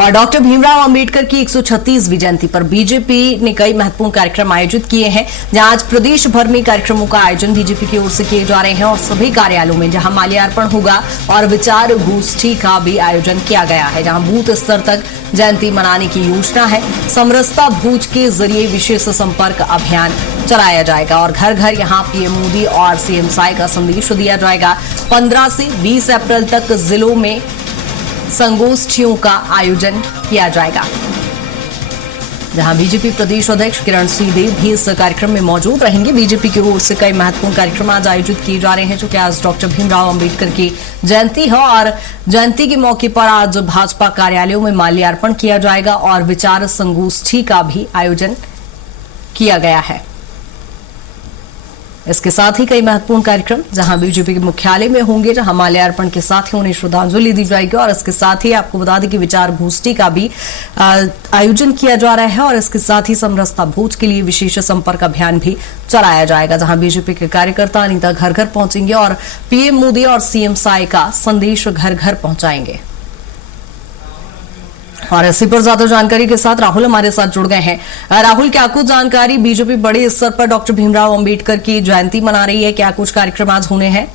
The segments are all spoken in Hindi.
और डॉक्टर भीमराव अंबेडकर की 136वीं जयंती पर बीजेपी ने कई महत्वपूर्ण कार्यक्रम आयोजित किए हैं, जहां आज प्रदेश भर में कार्यक्रमों का आयोजन बीजेपी की ओर से किए जा रहे हैं और सभी कार्यालयों में जहां माल्यार्पण होगा और विचार गोष्ठी का भी आयोजन किया गया है, जहां बूथ स्तर तक जयंती मनाने की योजना है। समरसता भूज के जरिए विशेष संपर्क अभियान चलाया जाएगा और घर घर यहां पीएम मोदी और सीएम साई का संदेश दिया जाएगा। 15 से 20 अप्रैल तक जिलों में संगोष्ठियों का आयोजन किया जाएगा, जहां बीजेपी प्रदेश अध्यक्ष किरण सिंहदेव भी इस कार्यक्रम में मौजूद रहेंगे। बीजेपी की ओर से कई महत्वपूर्ण कार्यक्रम आज आयोजित किए जा रहे हैं, जो कि आज डॉक्टर भीमराव अंबेडकर की जयंती है और जयंती के मौके पर आज भाजपा कार्यालयों में माल्यार्पण किया जाएगा और विचार संगोष्ठी का भी आयोजन किया गया है। इसके साथ ही कई महत्वपूर्ण कार्यक्रम जहां बीजेपी के मुख्यालय में होंगे, जहां माल्यार्पण के साथ ही उन्हें श्रद्धांजलि दी जाएगी और इसके साथ ही आपको बता दें कि विचार गोष्ठी का भी आयोजन किया जा रहा है और इसके साथ ही समरसता भोज के लिए विशेष संपर्क अभियान भी चलाया जाएगा, जहां बीजेपी के कार्यकर्ता नेता घर घर पहुंचेंगे और पीएम मोदी और सीएम साई का संदेश घर घर पहुंचाएंगे। और इसी पर ज्यादा जानकारी के साथ राहुल हमारे साथ जुड़ गए हैं। राहुल, क्या कुछ जानकारी, बीजेपी बड़े स्तर पर डॉक्टर भीमराव अंबेडकर की जयंती मना रही है, क्या कुछ कार्यक्रम आज होने हैं?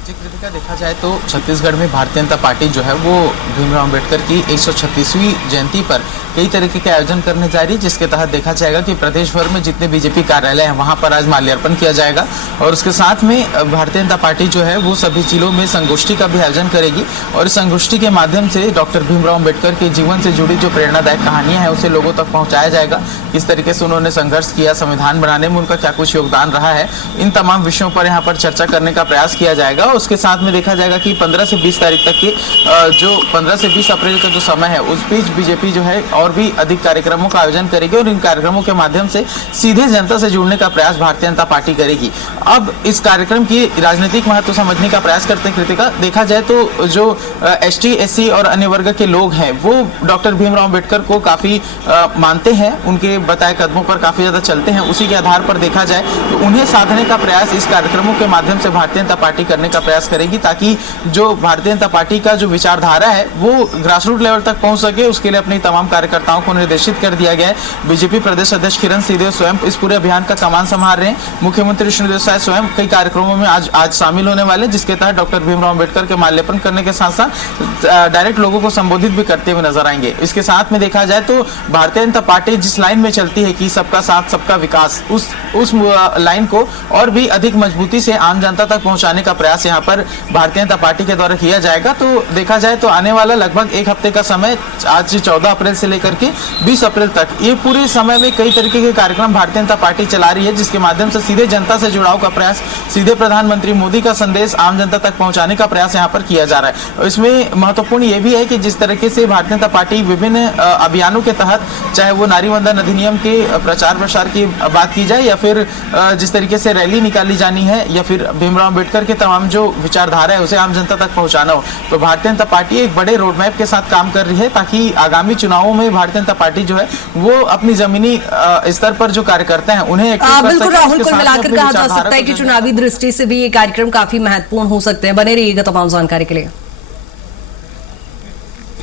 जी कृतिका, देखा जाए तो छत्तीसगढ़ में भारतीय जनता पार्टी जो है वो भीमराव अंबेडकर की 136वीं जयंती पर कई तरीके के आयोजन करने जा रही है, जिसके तहत देखा जाएगा कि प्रदेश भर में जितने बीजेपी कार्यालय हैं वहां पर आज माल्यार्पण किया जाएगा और उसके साथ में भारतीय जनता पार्टी जो है वो सभी जिलों में संगोष्ठी का भी आयोजन करेगी और इस संगोष्ठी के माध्यम से डॉक्टर भीमराव अंबेडकर के जीवन से जुड़ी जो प्रेरणादायक कहानियां हैं उसे लोगों तक पहुंचाया जाएगा। किस तरीके से उन्होंने संघर्ष किया, संविधान बनाने में उनका क्या कुछ योगदान रहा है, इन तमाम विषयों पर यहाँ पर चर्चा करने का प्रयास किया जाएगा। उसके साथ में देखा जाएगा कि 15 से 20 तारीख तक के जो 15 से 20 अप्रैल का जो समय है उस बीच बीजेपी जो है और भी अधिक कार्यक्रमों का आयोजन करेगी और इन कार्यक्रमों के माध्यम से सीधे जनता से जुड़ने का प्रयास भारतीय जनता पार्टी करेगी। अब इस कार्यक्रम की राजनीतिक महत्व समझने का प्रयास करते हैं कृतिका। देखा जाए तो जो एसटी, एससी और अन्य वर्ग के लोग हैं वो डॉक्टर भीमराव अंबेडकर को काफी मानते हैं, उनके बताए कदमों पर काफी ज्यादा चलते हैं। उसी के आधार पर देखा जाए तो उन्हें साधने का प्रयास इस कार्यक्रमों के माध्यम से भारतीय जनता पार्टी करने का प्रयास करेगी, ताकि जो भारतीय जनता पार्टी का जो विचारधारा है वो ग्रासरूट लेवल तक पहुंच सके। उसके लिए अपने तमाम कार्यकर्ताओं को निर्देशित कर दिया गया है। बीजेपी प्रदेश अध्यक्ष किरण सिंहदेव स्वयं इस पूरे अभियान का कमान संभाल रहे हैं। मुख्यमंत्री विष्णुदेव साय स्वयं कई कार्यक्रमों में आज शामिल होने वाले हैं, जिसके तहत डॉक्टर भीमराव अंबेडकर के माल्यार्पण करने के साथ साथ डायरेक्ट लोगों को संबोधित भी करते हुए नजर आएंगे। इसके साथ में देखा जाए तो भारतीय जनता पार्टी जिस लाइन में चलती है कि सबका साथ सबका विकास, उस लाइन को और भी अधिक मजबूती से आम जनता तक पहुंचाने का प्रयास यहाँ पर भारतीय जनता पार्टी के द्वारा किया जाएगा। तो देखा जाए तो आने वाला लगभग एक हफ्ते का समय, आज 14 अप्रैल से लेकर के 20 अप्रैल तक, ये पूरे समय में कई तरीके के कार्यक्रम भारतीय जनता पार्टी चला रही है, जिसके माध्यम से सीधे जनता से जुड़ाव का प्रयास, सीधे प्रधानमंत्री मोदी का संदेश आम जनता तक पहुंचाने का प्रयास यहाँ पर किया जा रहा है। इसमें महत्वपूर्ण ये भी है कि जिस तरीके से भारतीय जनता पार्टी विभिन्न अभियानों के तहत, चाहे वो नारी वंदन अधिनियम के प्रचार प्रसार की बात की जाए या फिर जिस तरीके से रैली निकाली जानी है या फिर भीमराव अंबेडकर के तमाम जो विचारधारा है उसे आम जनता तक पहुंचाना हो, तो भारतीय जनता पार्टी एक बड़े रोड मैप के साथ काम कर रही है, ताकि आगामी चुनावों में भारतीय जनता पार्टी जो है वो अपनी जमीनी स्तर पर जो कार्यकर्ता हैं उन्हें बिल्कुल राहुल, कुल मिलाकर कहा जा सकता है कि चुनावी दृष्टि से भी ये कार्यक्रम काफी महत्वपूर्ण हो सकते हैं। बने रहिएगा तमाम जानकारी के लिए।